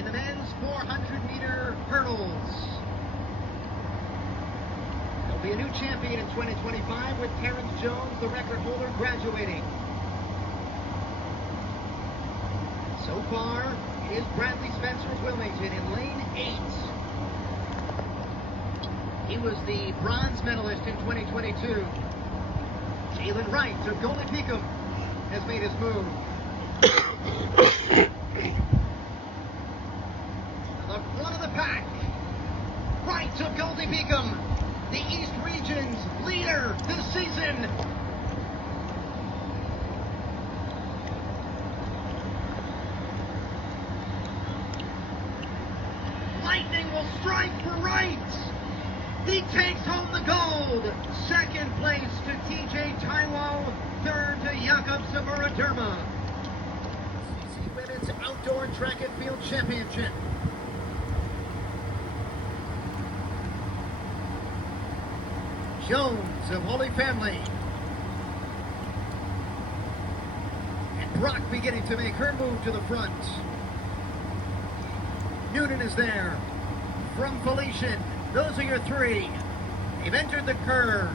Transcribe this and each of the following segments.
in the men's 400-meter hurdles. There'll be a new champion in 2025 with Terrence Jones, the record holder, graduating. So far, it is Bradley Spencer of Wilmington in lane 8. He was the bronze medalist in 2022. Jalen Wright of Golden Peakum has made his move. The front of the pack. Wright of Golden Peakum, the East Region's leader this season. Lightning will strike for Wright. He takes home the gold. Second place to TJ Taiwo. Third to Jakob Samura-Derma. CC Women's Outdoor Track and Field Championship. Jones of Holy Family. And Brock beginning to make her move to the front. Noonan is there. From Felician. Those are your three. They've entered the curve.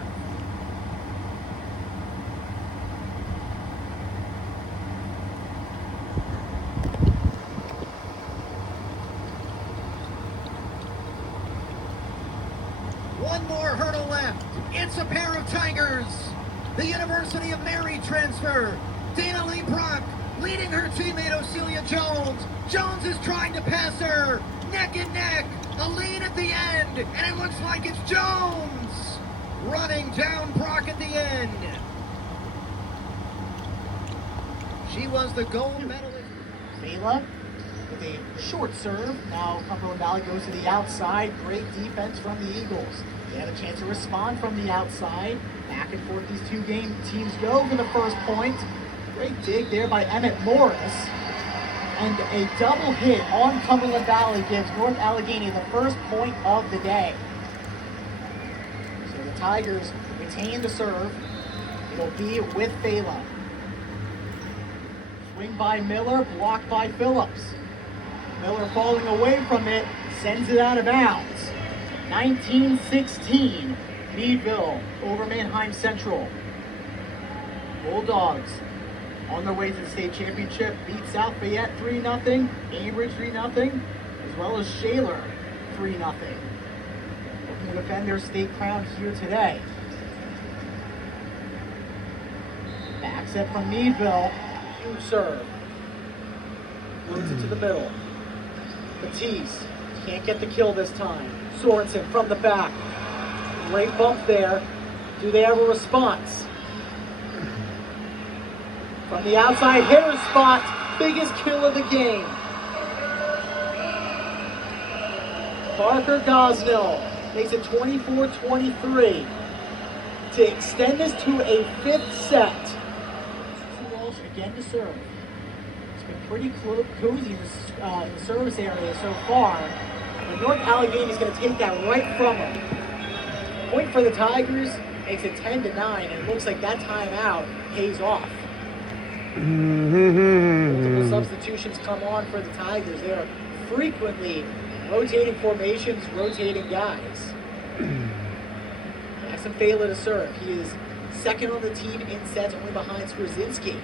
One more hurdle left. It's a pair of Tigers. The University of Mary transfer. Dana Lee Brock leading her teammate Ocelia Jones. Jones is trying to pass her. Neck and neck. A lead at the end. And it looks like it's Jones running down Brock at the end. She was the gold medalist. Vela with a short serve. Now Cumberland Valley goes to the outside. Great defense from the Eagles. They had a chance to respond from the outside. Back and forth these two teams go for the first point. Great dig there by Emmett Morris. And a double hit on Cumberland Valley gives North Allegheny the first point of the day. So the Tigers retain the serve. It'll be with Vela. Swing by Miller, blocked by Phillips. Miller falling away from it, sends it out of bounds. 19-16, Meadville over Manheim Central. Bulldogs on their way to the state championship, beat South Fayette 3-0, Cambridge 3-0, as well as Shaler 3-0. Looking to defend their state crown here today. Back set from Meadville, huge serve. Moves it to the middle. Matisse can't get the kill this time. Sorensen from the back. Great bump there. Do they have a response? From the outside hitter spot, biggest kill of the game. Parker Gosnell makes it 24-23 to extend this to a fifth set. Walsh again to serve. It's been pretty cozy in the service area so far. And North Allegheny is going to take that right from him. Point for the Tigers makes it 10-9, and it looks like that timeout pays off. Multiple substitutions come on for the Tigers. They are frequently rotating formations, rotating guys. Maxim Fela to serve. He is second on the team in sets, only behind Skrzynski.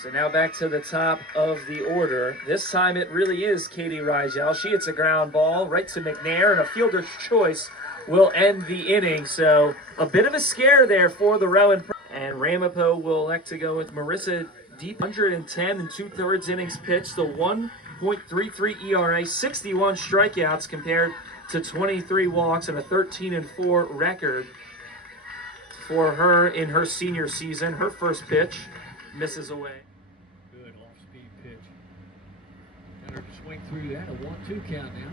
So now back to the top of the order. This time it really is Katie Rigel. She hits a ground ball right to McNair, and a fielder's choice will end the inning. So a bit of a scare there for the Rowan. And Ramapo will elect to go with Marissa Deep. 110 and 2/3 innings pitched, the 1.33 ERA, 61 strikeouts compared to 23 walks, and a 13-4 record for her in her senior season. Her first pitch misses away. Good off-speed pitch. Got her to swing through that. A 1-2 count now.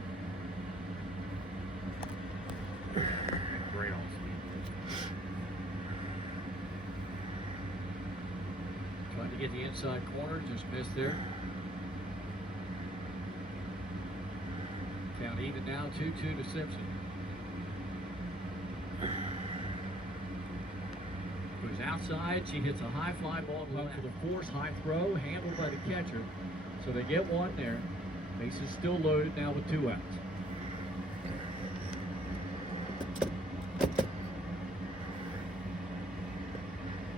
Great off-speed pitch. Trying to get the inside corner, just missed there. Count even now, 2-2 to Simpson. Goes outside, she hits a high fly ball to left for the force, high throw, handled by the catcher. So they get one there. Bases still loaded now with 2 outs.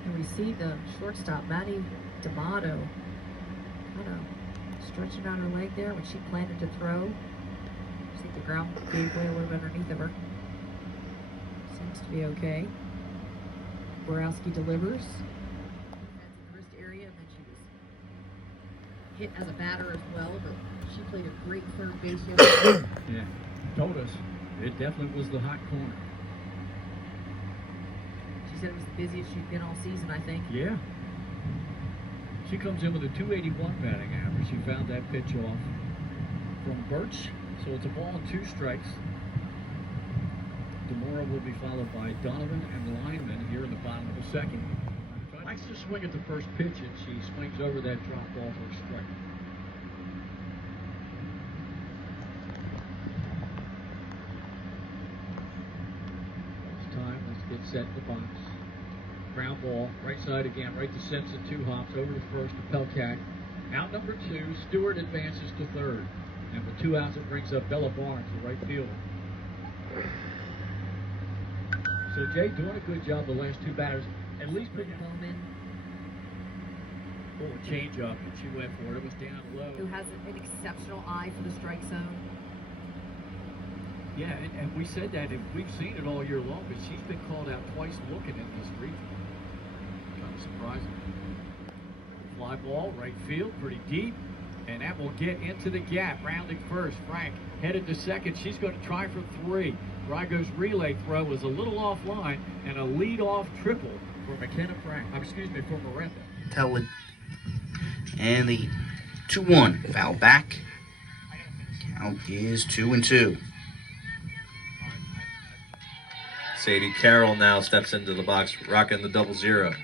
And we see the shortstop, Maddie D'Amato, kind of stretching out her leg there when she planted to throw. I think the ground gave way a little bit underneath of her. Seems to be okay. Borowski delivers. That's in the wrist area, and then she was hit as a batter as well, but she played a great third base yesterday. Yeah, told us it definitely was the hot corner. She said it was the busiest she'd been all season, I think. Yeah. She comes in with a 281 batting average. She found that pitch off from Birch, so it's a ball and 2 strikes. Demora will be followed by Donovan and Lineman here in the bottom of the second. Likes to swing at the first pitch, and she swings over that drop ball for a strike. It's time. Let's get set in the box. Ground ball, right side again, right to Simpson, 2 hops over to first to Pelkat. Out number 2, Stewart advances to third. And with 2 outs, it brings up Bella Barnes, the right fielder. So Jay doing a good job the last 2 batters, at least putting Bowman, a change up, and she went for it. It was down low. who has an exceptional eye for the strike zone. Yeah, and we said that, and we've seen it all year long, but she's been called out twice looking in this region. Kind of surprising. Fly ball, right field, pretty deep, and that will get into the gap. Rounding first, Frank headed to second. She's going to try for 3. Drago's relay throw was a little offline, and a lead-off triple for McKenna Frank. For Miranda. Telwood. And the 2-1 foul back. Count is 2-2. Sadie Carroll now steps into the box, rocking the 0-0.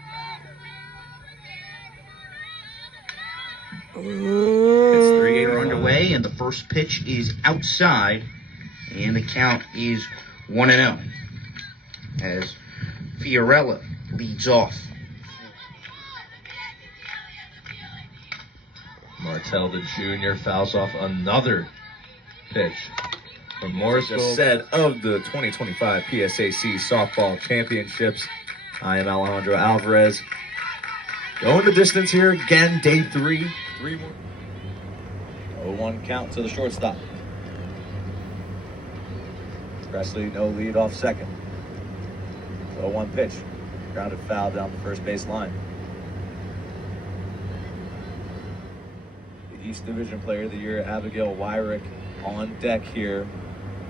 It's 3-8 We're underway, and the first pitch is outside, and the count is 1-0 as Fiorella leads off. Martell, the junior, fouls off another pitch from Morrisville. Just said of the 2025 PSAC Softball Championships, I am Alejandro Alvarez. Going the distance here again, day 3. 3 more. 0-1 count to the shortstop. Presley, no lead off second. 0-1 pitch. Grounded foul down the first base line. The East Division Player of the Year, Abigail Wyrick, on deck here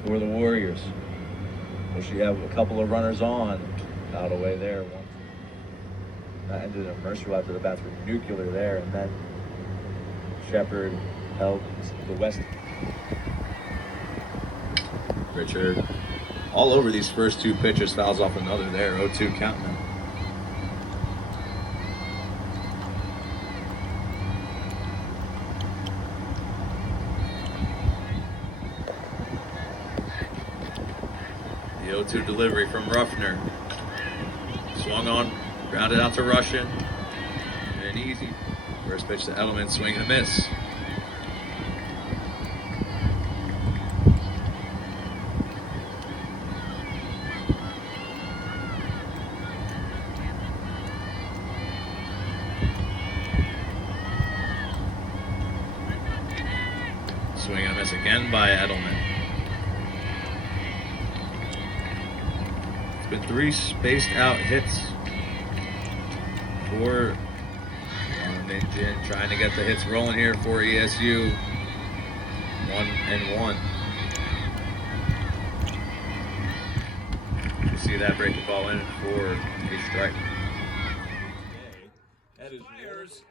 for the Warriors. Well, she have a couple of runners on. Out away there. One. That ended in Mercer after the bat through Nuclear there, and then Shepard held the West. Richard, all over these first 2 pitches, fouls off another there. 0-2 count now. The 0-2 delivery from Ruffner. Swung on, grounded out to Russian. And easy. First pitch to Edelman, swing and a miss. Swing and a miss again by Edelman. It's been 3 spaced out hits for Engine, trying to get the hits rolling here for ESU. 1-1. You see that break the ball in for a strike. Fires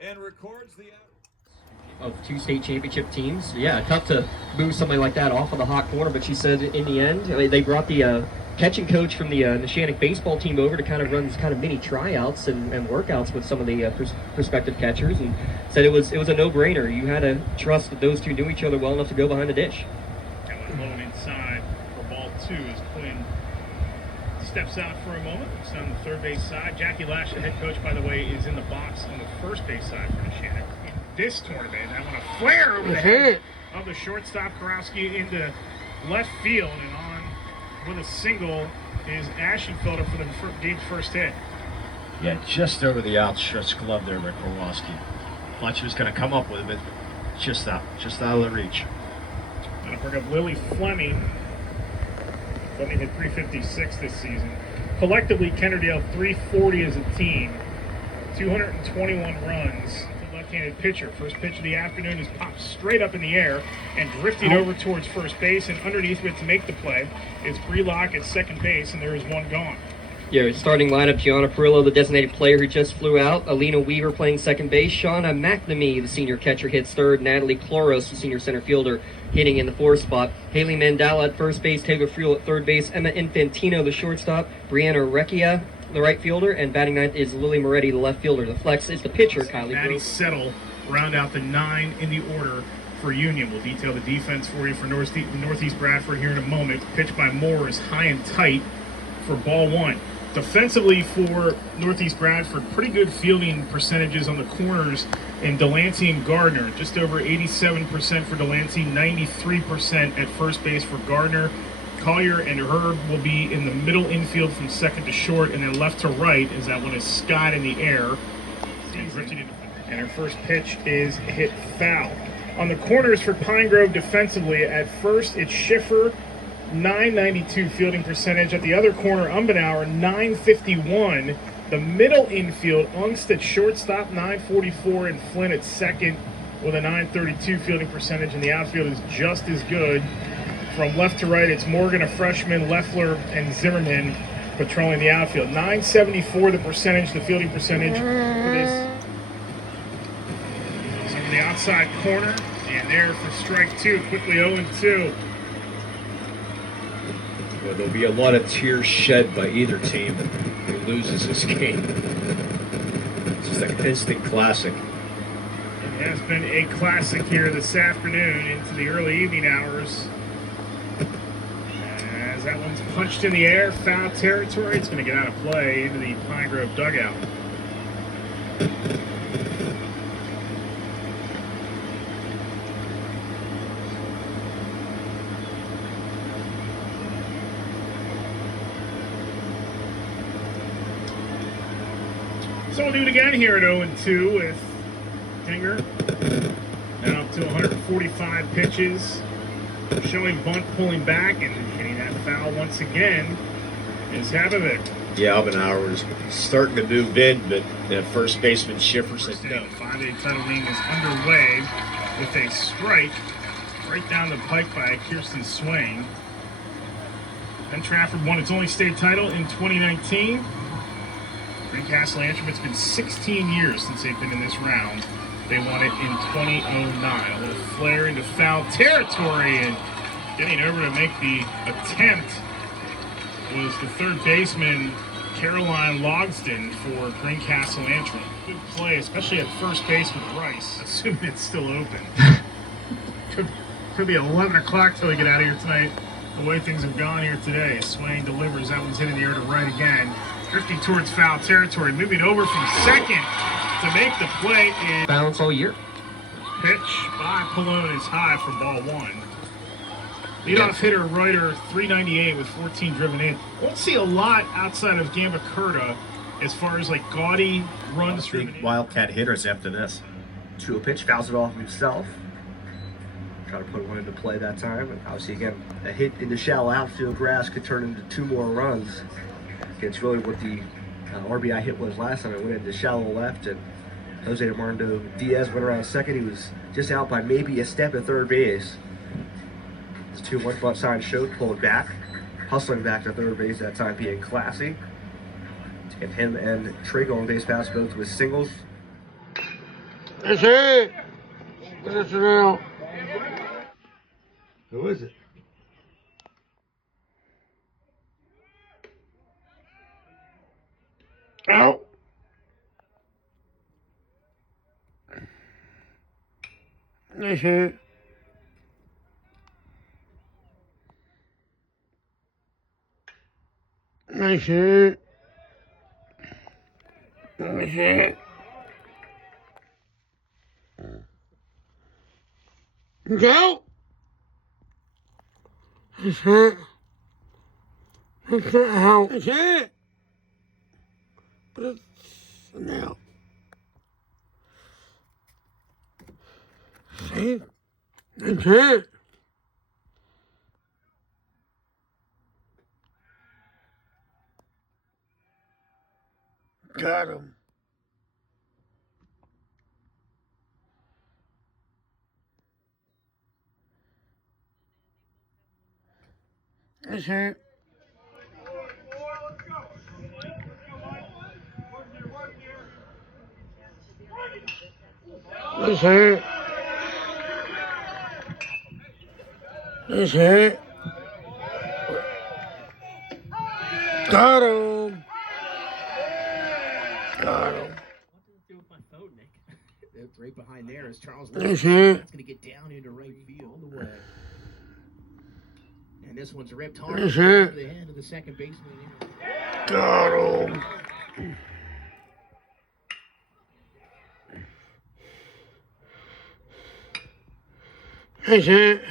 and records the of 2 state championship teams. Yeah, tough to move somebody like that off of the hot corner, but she said in the end, they brought the catching coach from the Neshannock baseball team over to kind of run kind of mini tryouts and workouts with some of the prospective catchers, and said it was a no-brainer. You had to trust that those 2 knew each other well enough to go behind the dish. And with low inside for ball 2 as Quinn steps out for a moment. It's on the third base side. Jackie Lash, the head coach, by the way, is in the box on the first base side for Neshannock. this tournament. I want to flare over the head of the shortstop Karowski into left field, and on with a single is Ashenfelder for the game's first hit. Yeah, just over the outstretched glove there by Kowalski. Thought she was going to come up with it, but just out of the reach. Gonna bring up Lily Fleming. Fleming hit 356 this season. Collectively, Kennerdale 340 as a team, 221 runs. The left-handed pitcher. First pitch of the afternoon is popped straight up in the air and drifting over towards first base, and underneath it to make the play is Brelock at second base, and there is one gone. Your starting lineup: Gianna Perillo, the designated player who just flew out; Alina Weaver playing second base; Shauna McNamee, the senior catcher, hits third; Natalie Kloros, the senior center fielder, hitting in the fourth spot; Haley Mandela at first base; Taylor Friel at third base; Emma Infantino, the shortstop; Brianna Recchia, the right fielder; and batting ninth is Lily Moretti, the left fielder. The flex is the pitcher, Kylie Maddie Grove. Settle round out the 9 in the order for Union. We'll detail the defense for you for Northeast Bradford here in a moment. Pitch by Moore is high and tight for ball one. Defensively for Northeast Bradford, pretty good fielding percentages on the corners in Delancey and Gardner. Just over 87% for Delancey, 93% at first base for Gardner. Collier and Herb will be in the middle infield from second to short, and then left to right, as that one is Scott in the air. And her first pitch is hit foul. On the corners for Pine Grove defensively, at first it's Schiffer, 992 fielding percentage. At the other corner, Umbenauer, 951. The middle infield, Ungst at shortstop, 944, and Flynn at second with a 932 fielding percentage. And the outfield is just as good. From left to right, it's Morgan, a freshman, Leffler, and Zimmerman patrolling the outfield. 974 the percentage, the fielding percentage for this. So from the outside corner, and there for strike two, quickly 0-2. Well, there'll be a lot of tears shed by either team who loses this game. It's just an instant classic. It has been a classic here this afternoon into the early evening hours. As that one's punched in the air, foul territory. It's going to get out of play into the Pine Grove dugout. So we'll do it again here at 0-2 with Dinger. Now up to 145 pitches. Showing bunt, pulling back, and hitting that foul once again is Habovic. Yeah, Umbenauer was starting to move in, but the first baseman Schiffer said no. 5-8 title game is underway with a strike right down the pike by Kirsten Swain. Penn Trafford won its only state title in 2019. Greencastle Antrim, it's been 16 years since they've been in this round. They won it in 2009. A little flare into foul territory, and getting over to make the attempt was the third baseman, Caroline Logsden, for Greencastle Antrim. Good play, especially at first base with Rice, assuming it's still open. Could be 11 o'clock till we get out of here tonight, the way things have gone here today. Swain delivers, that one's hitting the air to right again. Drifting towards foul territory, moving over from second to make the play is Balance all year. pitch by Pallone is high for ball one. Leadoff hitter Reuter, 398 with 14 driven in. Won't see a lot outside of Gamba Curta as far as like gaudy runs driven in. Wildcat hitters after this. 2-0 pitch, fouls it off himself. Try to put one into play that time. And obviously, again, a hit into shallow outfield grass could turn into 2 more runs. It's really what the RBI hit was last time. It went into shallow left, and Jose Armando Diaz went around second. He was just out by maybe a step at third base. His 2-1 bunt sign showed, pulled back, hustling back to third base, that time being Classy. And him and Trigo on base pass both with singles. That's it. That's it now. Who is it? Out. That's it. That's it. That's it. Go. That's it. That's it. How? That's it. But it's now. See? That's it. Got him. That's it. That's it. That's it. Got him. Got him. It's right behind there is Charles. That's it. That's going to get down into right field all the way. And this one's ripped hard That's over it. the head of the second baseman. Got him. That's it.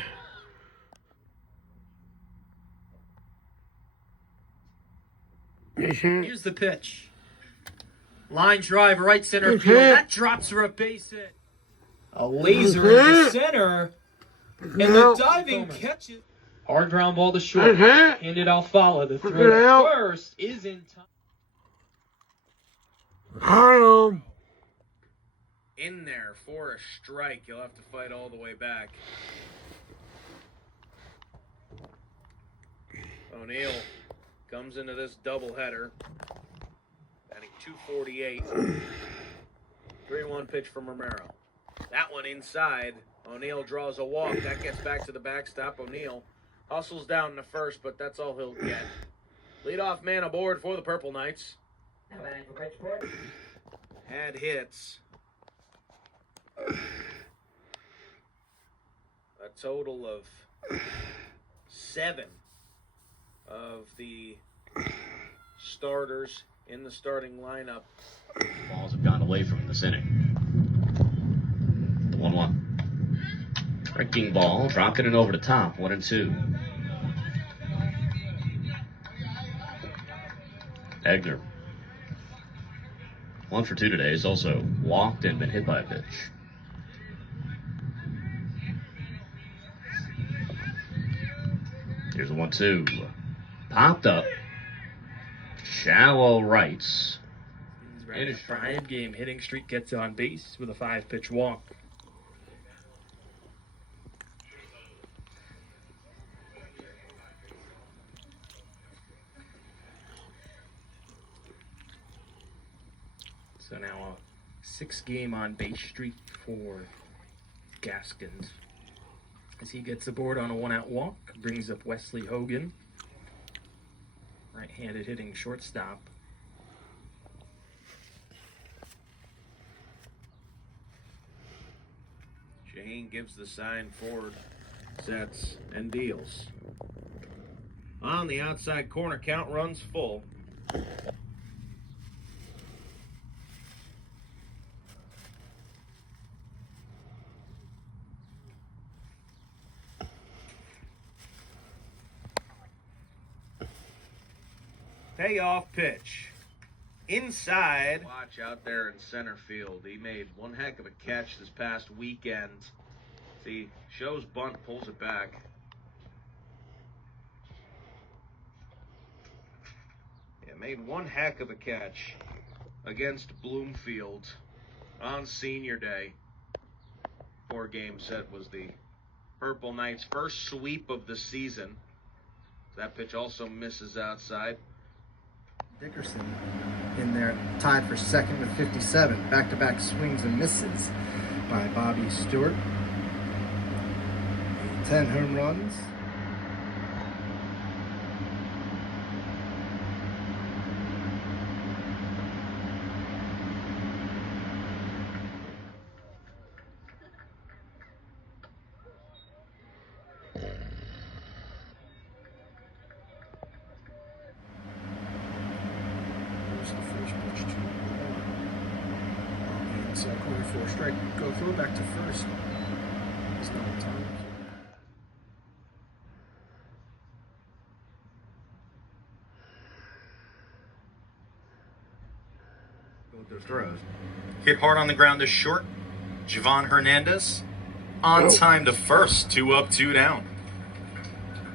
That's it. Here's the pitch. Line drive, right center That's field. it. That drops for a base hit. A laser That's into it. center. And Now. the diving catch it. Hard ground ball to short. That's it. Handed Alfala. The Put throw it to out. first is in time. Got him. In there for a strike. You'll have to fight all the way back. O'Neill comes into this doubleheader. Batting .248. 3-1 pitch from Romero. That one inside. O'Neill draws a walk. That gets back to the backstop. O'Neill hustles down to first, but that's all he'll get. Leadoff man aboard for the Purple Knights. Had hits. A total of 7 of the starters in the starting lineup. Balls have gone away from this inning. The 1-1. Breaking ball, dropping it over the top, 1-2. Egner. 1 for 2 today. He's also walked and been hit by a pitch. Here's a 1-2. Popped up. Shallow rights. In his prime game, hitting streak gets on base with a 5-pitch walk. So now a 6-game on base streak for Gaskins. As he gets aboard on a 1-out walk, brings up Wesley Hogan, right-handed hitting shortstop. Shaheen gives the sign forward, sets, and deals. On the outside corner, count runs full. Payoff pitch. Inside. Watch out there in center field. He made one heck of a catch this past weekend. See, shows bunt, pulls it back. Yeah, made one heck of a catch against Bloomfield on senior day. 4-game set was the Purple Knights' first sweep of the season. That pitch also misses outside. Dickerson in there, tied for second with 57. Back-to-back swings and misses by Bobby Stewart. 10 home runs. Corner for a strike. Go throw it back to first. It's not time. those throws. Hit hard on the ground to short. Javon Hernandez on time to first. 2 up, 2 down.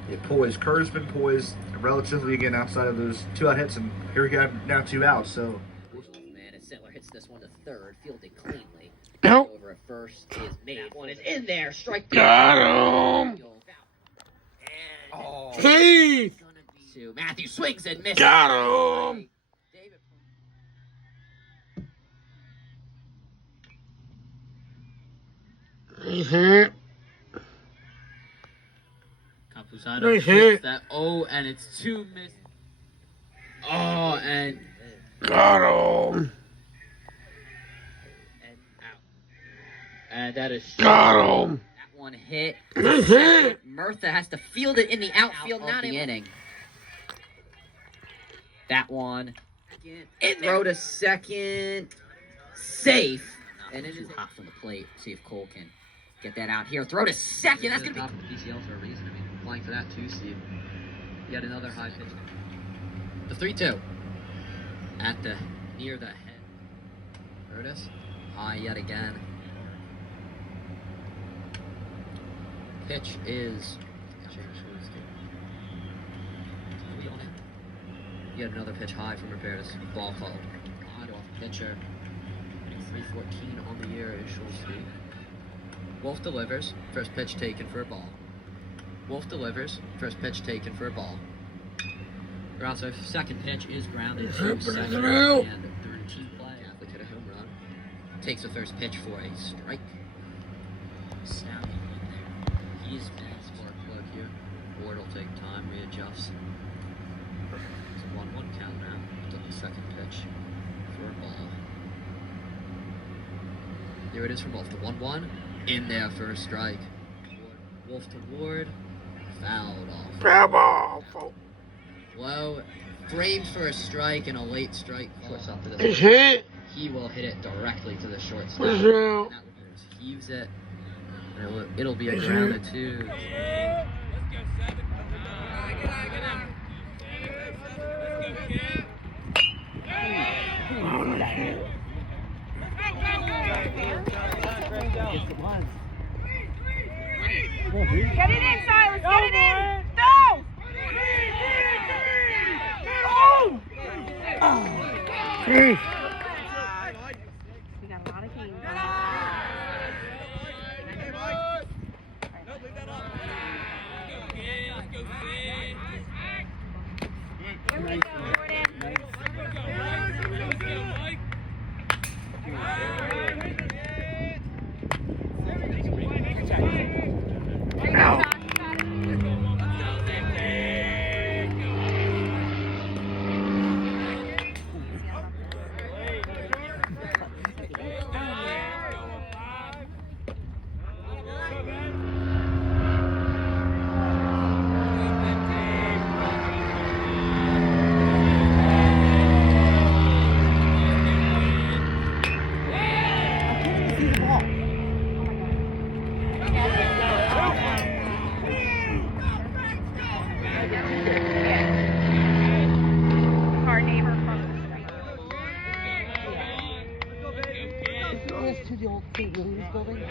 Yeah, poised. Kerr's been poised relatively again outside of those 2 out hits, and here we got now 2 outs. So. Man, as Sittler hits this one to third, fielded cleanly. Nope. Over at first is made. That one is in there. Strike. Got him. Oh. Keith. To Matthew swings and misses. Got him. He's hit. Campuzano Nice hits hit. that. Oh, and it's 2 missed. Oh, and Got him. And that is Got him. that one hit. Nice hit. Murtha has to field it in the outfield, not in the inning. That one. Throw to second. Safe. And it is hot from the plate. See if Cole can get that out here. Throw to second. That's going to be PCL for a reason. I mean, applying for that too, Steve. Yet another high pitch. The 3-2. at the near the head. Curtis. High yet again. Pitch is. Yet another pitch high from Robertus. Ball called. Odd off pitcher. 314 on the year is Schultz. Wolf delivers. First pitch taken for a ball. Wolf delivers. First pitch taken for a ball. Grasso, second pitch is grounded to second. And the routine play. Catholic hit a home run. Takes the first pitch for a strike. Snap. He's been spark plug here. Ward will take time, readjusts. It's a 1-1 count now. Took the second pitch for a ball. Here it is from Wolf. The 1-1 in there for a strike. Wolf to Ward. Fouled off. Foul ball. Low. Framed for a strike and a late strike. Shortstop to the It's hit. He will hit it directly to the shortstop. What's out? Heaves it. And it'll be a grounded too. Get it in, Silas! Get it in! Go! Hey. We got a lot of games. Here we go, our neighbor from the street. To the old St. Williams building.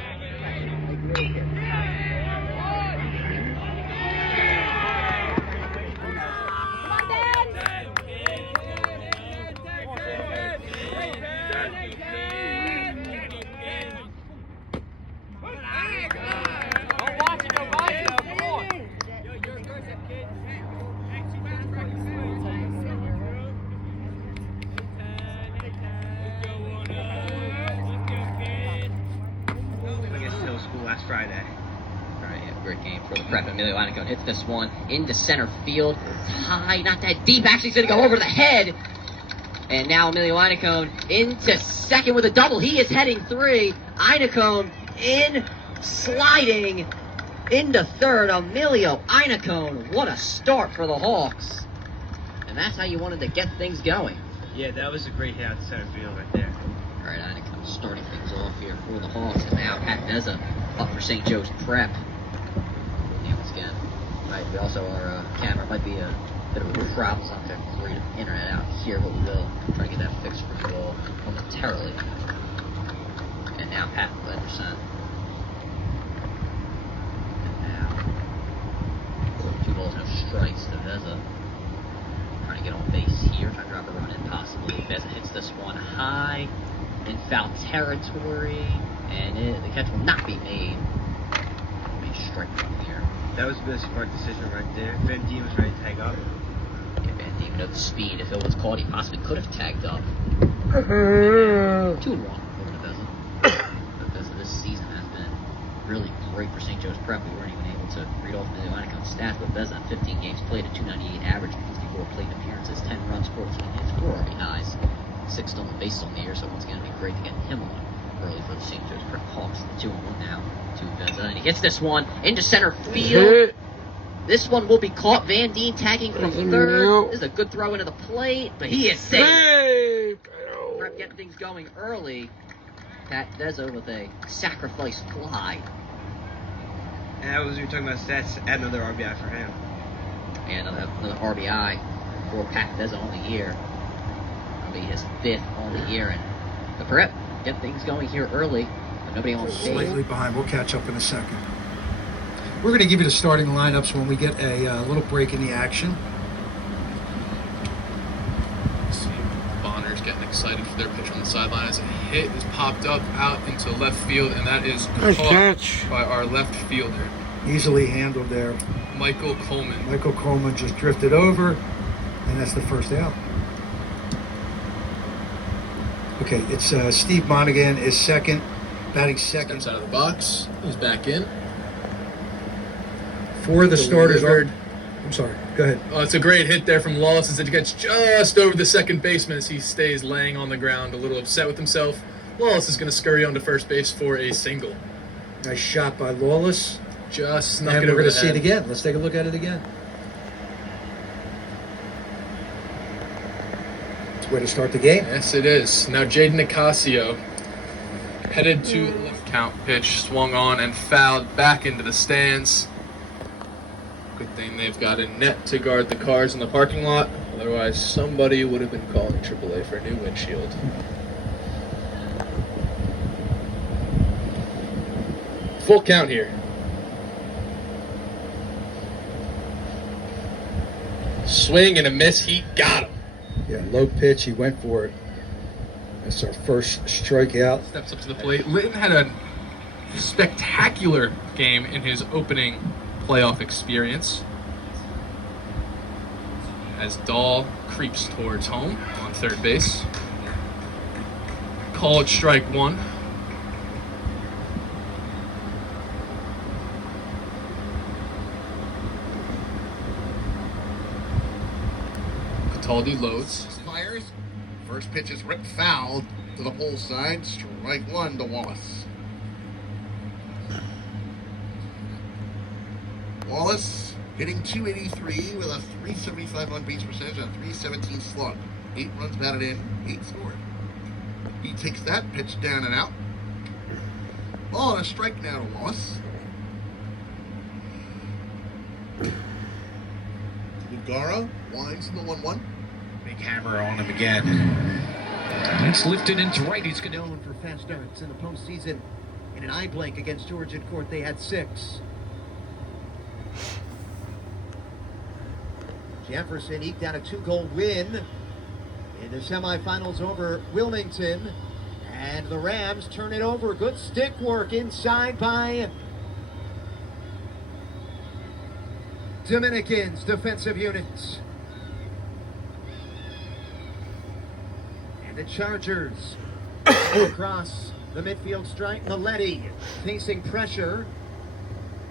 School last Friday. Alright, yeah, great game for the Prep. Emilio Anico hits this one into center field. It's high, not that deep. Actually, it's going to go over the head. And now Emilio Inacone into second with a double. He is heading 3. Inacone in, sliding into third. Emilio Inacone, what a start for the Hawks. And that's how you wanted to get things going. Yeah, that was a great hit out to center field right there. All right, Inacone starting things off here for the Hawks. And now Pat Meza up for St. Joe's Prep. Once again. Right, we also, our camera might be Bit of a problem, so I'm going to read the internet out here, but we will try to get that fixed for you all momentarily. And now Pat Anderson. And now 2 balls, no strikes to Veza. Trying to get on base here, trying to drop a run in possibly. Veza hits this one high in foul territory, and the catch will not be made. It'll be a strike one here. That was a bit of a smart decision right there. Van Dien was ready to tag up. Yeah, Van Dien knows the speed. If it was caught, he possibly could have tagged up. 2-1 over to Veza. But Veza this season has been really great for St. Joe's Prep. We weren't even able to read off the Atlantic stats, but Veza on 15 games played, a .298 average, 54 plate appearances, 10 runs, 14 hits, 4 RBIs, 6 stolen bases on the year. So once again, it'd be great to get him on early for the St. Joe's Prep Hawks. 2-1 now to Veza, and he hits this one into center field. This one will be caught. Van Dien tagging from third. This is a good throw into the plate, but he is safe. Prep getting things going early. Pat Veza with a sacrifice fly. And that was we were talking about stats. Add another RBI for him. And another RBI for Pat Veza on the year. That'll be his 5th on the year, and the Prep get things going here early. Nobody on Slightly behind. We'll catch up in a second. We're going to give you the starting lineups when we get a little break in the action. See Bonner's getting excited for their pitch on the sideline as a hit is popped up out into left field, and that is caught by our left fielder. Easily handled there. Michael Coleman. Michael Coleman just drifted over, and that's the first out. Okay, it's Steve Monaghan is second. Batting second. Steps out of the box. He's back in. 4 of the starters are... I'm sorry. Go ahead. Oh, it's a great hit there from Lawless as it gets just over the second baseman as he stays laying on the ground, a little upset with himself. Lawless is going to scurry onto first base for a single. Nice shot by Lawless. Just snuck and it we're over going the to see head. it again. Let's take a look at it again. It's a way to start the game. Yes, it is. Now Jaden Nicasio headed to left count pitch, swung on and fouled back into the stands. Good thing they've got a net to guard the cars in the parking lot. Otherwise, somebody would have been calling AAA for a new windshield. Full count here. Swing and a miss. He got him. Yeah, low pitch. He went for it. That's our first strikeout. Steps up to the plate. Litton had a spectacular game in his opening playoff experience as Dahl creeps towards home on third base. Called strike 1. Cataldi loads. Fires. First pitch is ripped foul to the pole side. Strike 1 to Wallace. Wallace hitting .283 with a .375 on base percentage and a .317 slug. 8 runs batted in, 8 scored. He takes that pitch down and out. Ball and a strike now to Wallace. Lugaro winds in the 1-1. Big hammer on him again. It's lifted into right. He's known for fast starts in the postseason. In an eye blank against Georgian Court, they had 6. Jefferson eked out a 2-goal win in the semifinals over Wilmington. And the Rams turn it over. Good stick work inside by Dominicans defensive units. And the Chargers across the midfield strike. Maletti facing pressure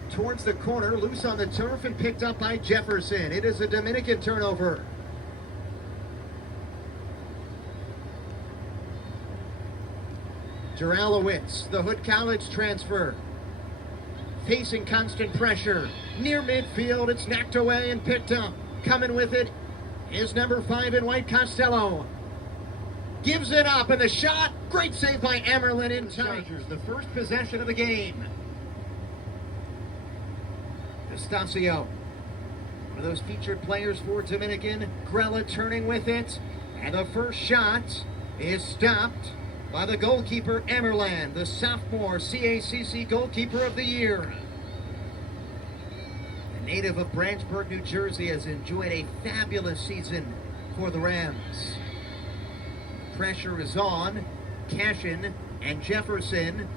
towards the corner, loose on the turf and picked up by Jefferson. It is a Dominican turnover. Juralowitz, the Hood College transfer, facing constant pressure. Near midfield, it's knocked away and picked up. Coming with it is number 5 in white, Costello. Gives it up, and the shot, great save by Emerlin in time. Chargers, the first possession of the game. Estacio One of those featured players for Dominican. Grella turning with it. And the first shot is stopped by the goalkeeper, Emerland, the sophomore CACC goalkeeper of the year. The native of Branchburg, New Jersey, has enjoyed a fabulous season for the Rams. Pressure is on. Cashin and Jefferson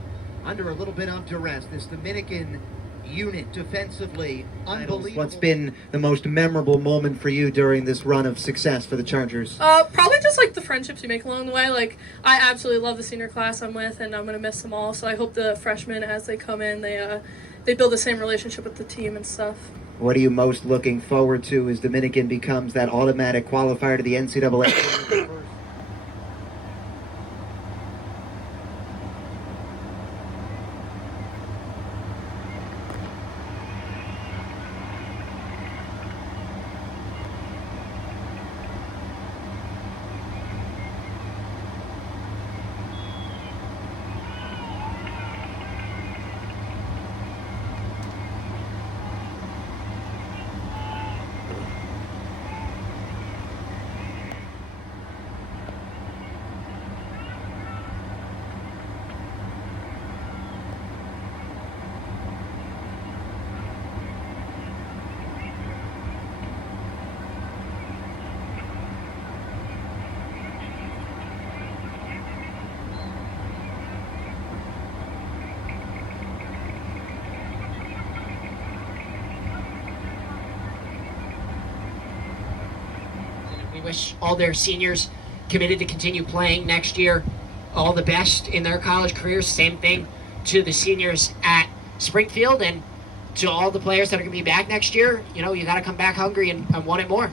under a little bit of duress. This Dominican unit defensively, unbelievable. What's been the most memorable moment for you during this run of success for the Chargers? Probably just like the friendships you make along the way. Like, I absolutely love the senior class I'm with, and I'm gonna miss them all. So I hope the freshmen, as they come in, they build the same relationship with the team and stuff. What are you most looking forward to as Dominican becomes that automatic qualifier to the NCAA? We wish all their seniors committed to continue playing next year all the best in their college careers. Same thing to the seniors at Springfield, and to all the players that are going to be back next year. You know, you got to come back hungry and want it more.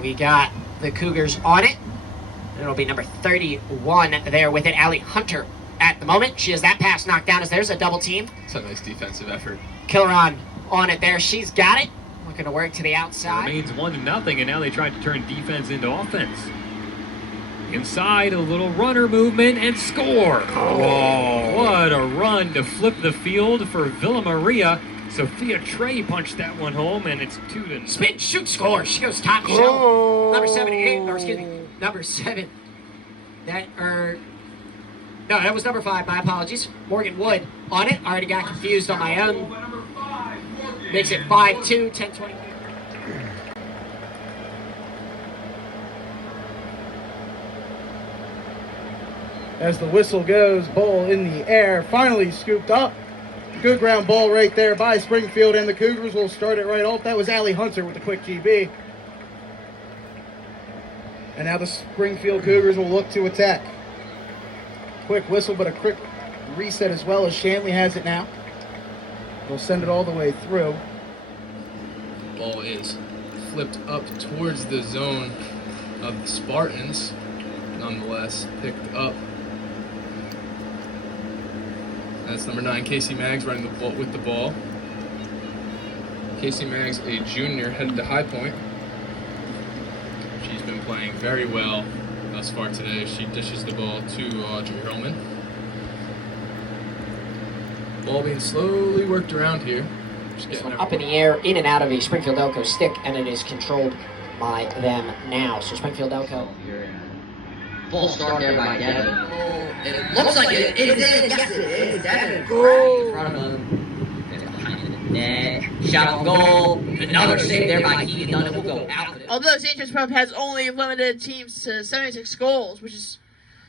We got the Cougars on it. It'll be number 31 there with it, Allie Hunter at the moment. She has that pass knocked down as there's a double team. It's a nice defensive effort. Killeron on it there. She's got it. Looking to work to the outside. It remains 1-0, and now they try to turn defense into offense. Inside, a little runner movement and score. Oh, what a run to flip the field for Villa Maria. Sophia Trey punched that one home, and it's 2-0. Spin, shoot, score. She goes top shelf. Number 78, or excuse me, number 7. No, that was number 5. My apologies. Morgan Wood on it. Already got confused on my own. Makes it 5-2, 10-20. As the whistle goes, ball in the air, finally scooped up. Good ground ball right there by Springfield, and the Cougars will start it right off. That was Allie Hunter with the quick GB. And now the Springfield Cougars will look to attack. Quick whistle, but a quick reset as well, as Shanley has it now. They'll send it all the way through. Ball is flipped up towards the zone of the Spartans. Nonetheless, picked up. That's number 9, Casey Maggs, running the ball with the ball. Casey Maggs, a junior, headed to High Point. She's been playing very well thus far today. She dishes the ball to Audrey Hurlman. Ball being slowly worked around here. Up in the air, in and out of a Springfield Elko stick, and it is controlled by them now. So Springfield Elko. Full start there by Devin. It looks like it is in. Yes, it is. Devin. Goal. In front of him. Behind the net. Shot on goal. Another save there by Keegan Dunn. It will go out. Although St. John's Prep has only limited teams to 76 goals, which is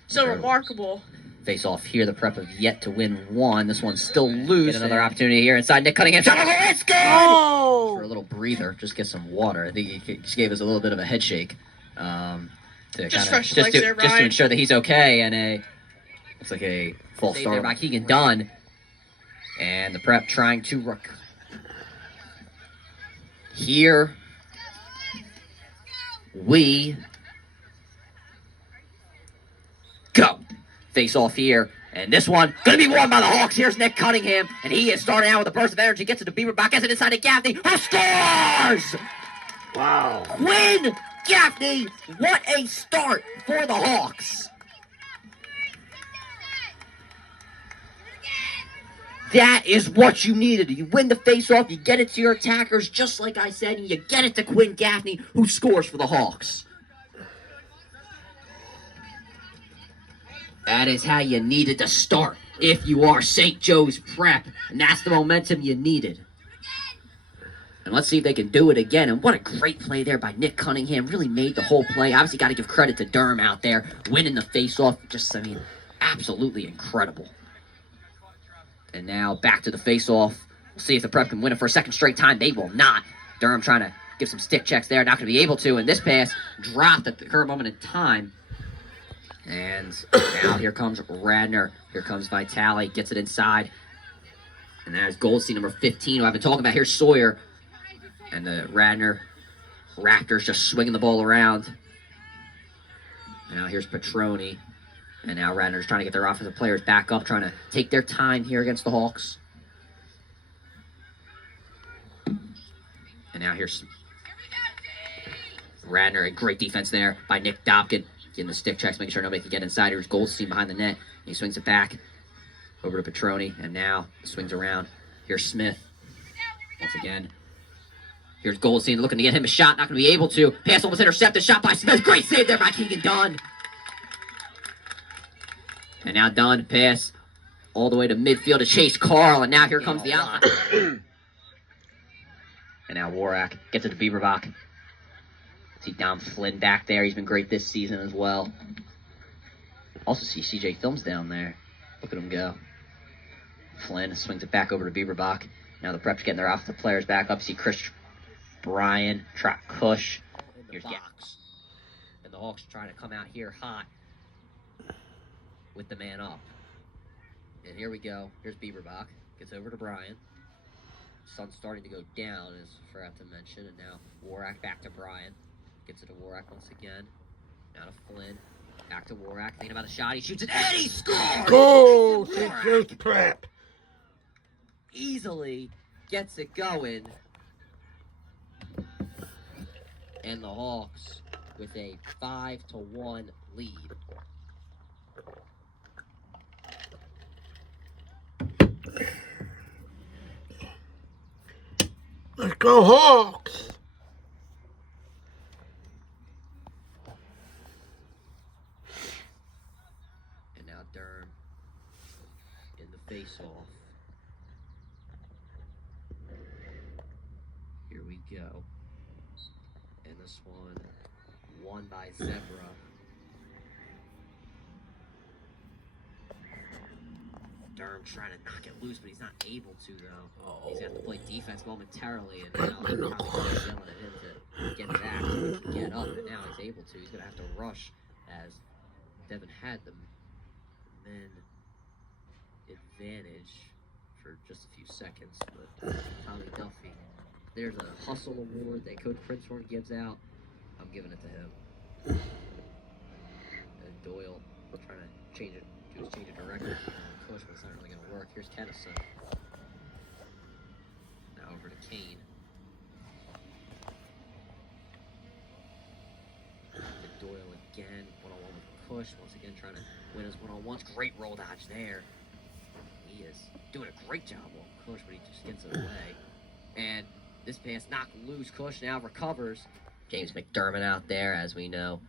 so remarkable. Face off here. The Prep have yet to win one. This one's still loose. Get another opportunity here inside. Nick Cunningham. Shot on goal. It's good. Oh! For a little breather. Just get some water. I think he just gave us a little bit of a head shake. Just to ensure that he's okay, and looks like a false start there by Keegan Dunn, and the Prep trying to here we go. Face off here, and this one gonna be won by the Hawks. Here's Nick Cunningham, and he is starting out with a burst of energy. Gets it to Bieberbach, gets it inside to Gaffney, who scores! Wow, Quinn Gaffney, what a start for the Hawks. That is what you needed. You win the face-off, you get it to your attackers, just like I said, and you get it to Quinn Gaffney, who scores for the Hawks. That is how you needed to start if you are St. Joe's Prep, and that's the momentum you needed. And let's see if they can do it again. And what a great play there by Nick Cunningham. Really made the whole play. Obviously got to give credit to Durham out there, winning the face-off. Just, I mean, absolutely incredible. And now back to the face-off. We'll see if the Prep can win it for a second straight time. They will not. Durham trying to give some stick checks there. Not going to be able to. And this pass dropped at the current moment in time. And now here comes Radner. Here comes Vitale. Gets it inside. And that is Goldstein, number 15, who I've been talking about. Here's Sawyer. And the Radner Raptors just swinging the ball around. Now here's Petroni. And now Radner's trying to get their offensive players back up, trying to take their time here against the Hawks. And now here's Radner. A great defense there by Nick Dobkin. Getting the stick checks, making sure nobody can get inside. Here's Goldstein behind the net. He swings it back over to Petroni. And now swings around. Here's Smith. Once again. Here's Goldstein looking to get him a shot. Not going to be able to. Pass almost intercepted. Shot by Smith. Great save there by Keegan Dunn. And now Dunn pass all the way to midfield to Chase Carl. And now here comes the outline. And now Warrack gets it to Bieberbach. See Dom Flynn back there. He's been great this season as well. Also see CJ Films down there. Look at him go. Flynn swings it back over to Bieberbach. Now the Prep's getting their offensive players back up. See Chris Bryan, Trot Kush. Here's Box. And the Hawks trying to come out here hot with the man up. And here we go. Here's Bieberbach. Gets over to Bryan. Sun's starting to go down, as I forgot to mention. And now Warrack back to Bryan. Gets it to Warrack once again. Now to Flynn. Back to Warrack. Thinking about a shot. He shoots it. And he scores! Go! St. Joe's Prep. Easily gets it going. And the Hawks with a 5-1 lead. Let's go Hawks! And now Durham in the face-off. Here we go. And this one won by Zebra. Durham trying to knock it loose, but he's not able to, though. He's going to have to play defense momentarily, and now yelling at him to get back, to get up, and now he's able to. He's going to have to rush as Devin had the men advantage for just a few seconds, but Tommy Duffy, there's a hustle award that Coach Princehorn gives out. I'm giving it to him. And Doyle trying to change it directly. Push, but it's not really going to work. Here's Kennison. Now over to Kane. And Doyle again, one-on-one with Kush. Once again, trying to win his one-on-ones. Great roll dodge there. He is doing a great job on Kush, but he just gets it away. And this pass knocked loose. Kush now recovers. James McDermott out there, as we know,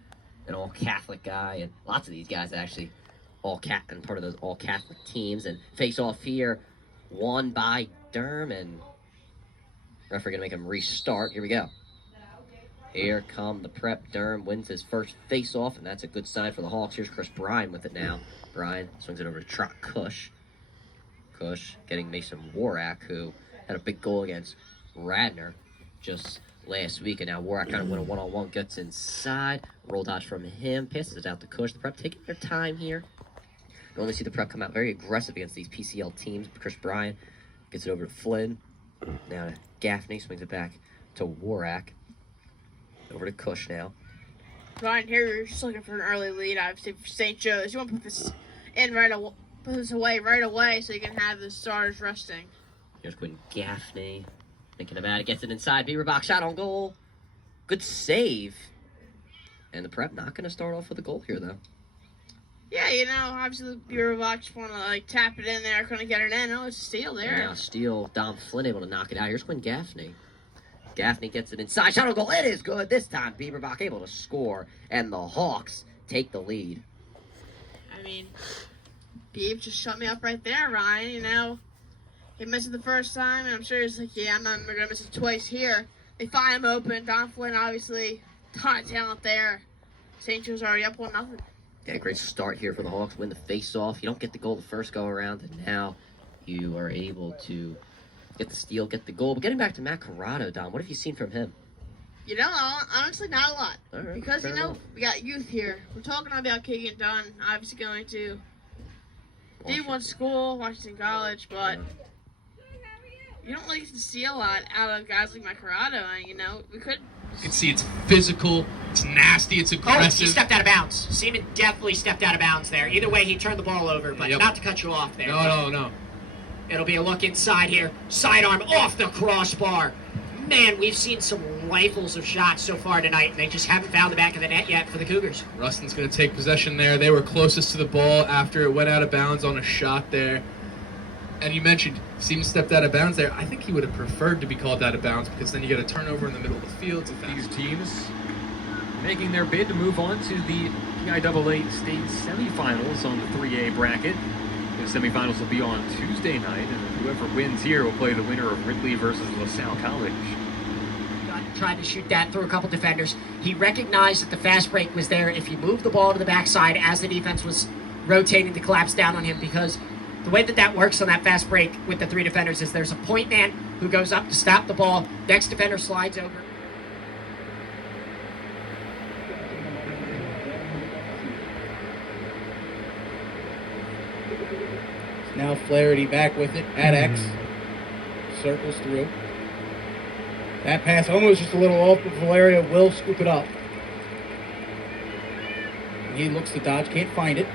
an all-Catholic guy, and lots of these guys actually and part of those all-Catholic teams. And face off here, won by Durham, and referee gonna make him restart. Here we go. Here come the Prep. Durham wins his first face-off, and that's a good sign for the Hawks. Here's Chris Bryan with it now. Bryan swings it over to Trot Kush. Kush getting Mason Warrack, who had a big goal against Radner just last week, and now Warrack kind of went a one-on-one, gets inside, roll dodge from him, passes it out to Kush. The Prep taking their time here. You only see the Prep come out very aggressive against these PCL teams. Chris Bryan gets it over to Flynn. Now to Gaffney, swings it back to Warrack. Over to Kush now. Ryan, here you're just looking for an early lead, obviously, for St. Joe's. You want to put this in put this away right away so you can have the starters resting. Here's Quinn Gaffney. Thinking about it, gets it inside. Bieberbach shot on goal. Good save. And the Prep not going to start off with a goal here, though. Yeah, you know, obviously the Bureaubox just want to like tap it in there, couldn't get it in. Oh, it's a steal there. Now steal. Dom Flynn able to knock it out. Here's Quinn Gaffney. Gaffney gets it inside. Shot on goal. It is good this time. Bieberbach able to score, and the Hawks take the lead. I mean, Beeb just shut me up right there, Ryan. You know, he missed it the first time, and I'm sure he's like, yeah, I'm not going to miss it twice here. They find him open. Don Flynn, obviously, ton of talent there. St. Joe's already up 1-0. Yeah, great start here for the Hawks. Win the face-off. You don't get the goal the first go-around, and now you are able to get the steal, get the goal. But getting back to Matt Corrado, Dom, what have you seen from him? You know, honestly, not a lot. All right, Because, you fair know, enough. we got youth here. We're talking about Keegan Dunn, obviously going to D1 school, Washington College, but you don't really get to see a lot out of guys like Matt Corrado. You know, we could. You can see it's physical, it's nasty, it's Oh, he aggressive. stepped out of bounds. Seaman definitely stepped out of bounds there. Either way, he turned the ball over, but not to cut you off there. No. It'll be a look inside here. Sidearm off the crossbar. Man, we've seen some rifles of shots so far tonight, and they just haven't found the back of the net yet for the Cougars. Rustin's going to take possession there. They were closest to the ball after it went out of bounds on a shot there. And you mentioned Seaman stepped out of bounds there. I think he would have preferred to be called out of bounds because then you get a turnover in the middle of the field. These teams making their bid to move on to the PIAA state semifinals on the 3A bracket. The semifinals will be on Tuesday night, and whoever wins here will play the winner of Ridley versus LaSalle College. Tried to shoot that through a couple defenders. He recognized that the fast break was there if he moved the ball to the backside as the defense was rotating to collapse down on him, because the way that works on that fast break with the three defenders is there's a point man who goes up to stop the ball. Next defender slides over. Now Flaherty back with it at X. Circles through. That pass almost just a little off, but Valerio will scoop it up. He looks to dodge, can't find it.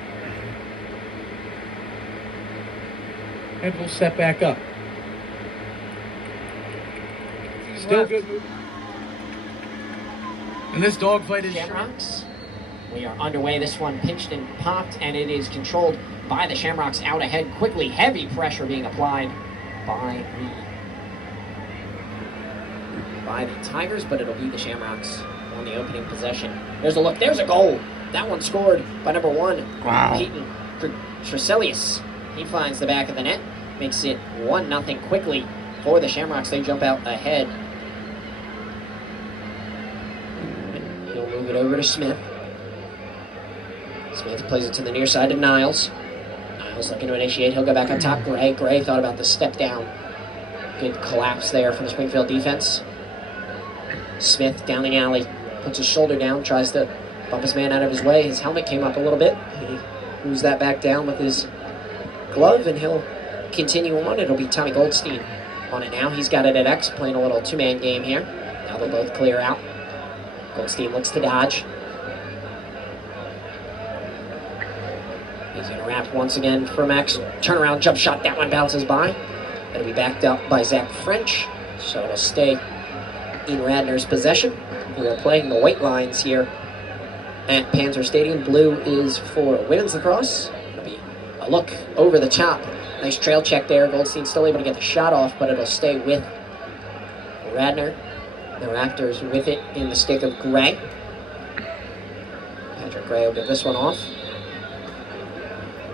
And will step back up. Still good move. And this dogfight is Shamrocks. We are underway. This one pitched and popped, and it is controlled by the Shamrocks out ahead quickly. Heavy pressure being applied by the Tigers, but it'll be the Shamrocks on the opening possession. There's a look. There's a goal. That one scored by number 1, Wow. Peyton Treselius. He finds the back of the net, makes it 1-0 quickly for the Shamrocks. They jump out ahead. He'll move it over to Smith. Smith plays it to the near side to Niles. Niles looking to initiate. He'll go back on top. Gray thought about the step down. Good collapse there from the Springfield defense. Smith down the alley. Puts his shoulder down. Tries to bump his man out of his way. His helmet came up a little bit. He moves that back down with his glove, and he'll continue on. It'll be Tommy Goldstein on it now. He's got it at X, playing a little two-man game here. Now they'll both clear out. Goldstein looks to dodge. He's going to wrap once again for Max. Turnaround jump shot. That one bounces by. It'll be backed up by Zach French. So it'll stay in Radnor's possession. We are playing the white lines here at Panzer Stadium. Blue is for women's lacrosse. It'll be a look over the top. Nice trail check there. Goldstein still able to get the shot off, but it'll stay with Radnor. The Raptors with it in the stick of Gray. Patrick Gray will get this one off.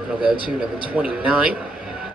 It'll go to number 29.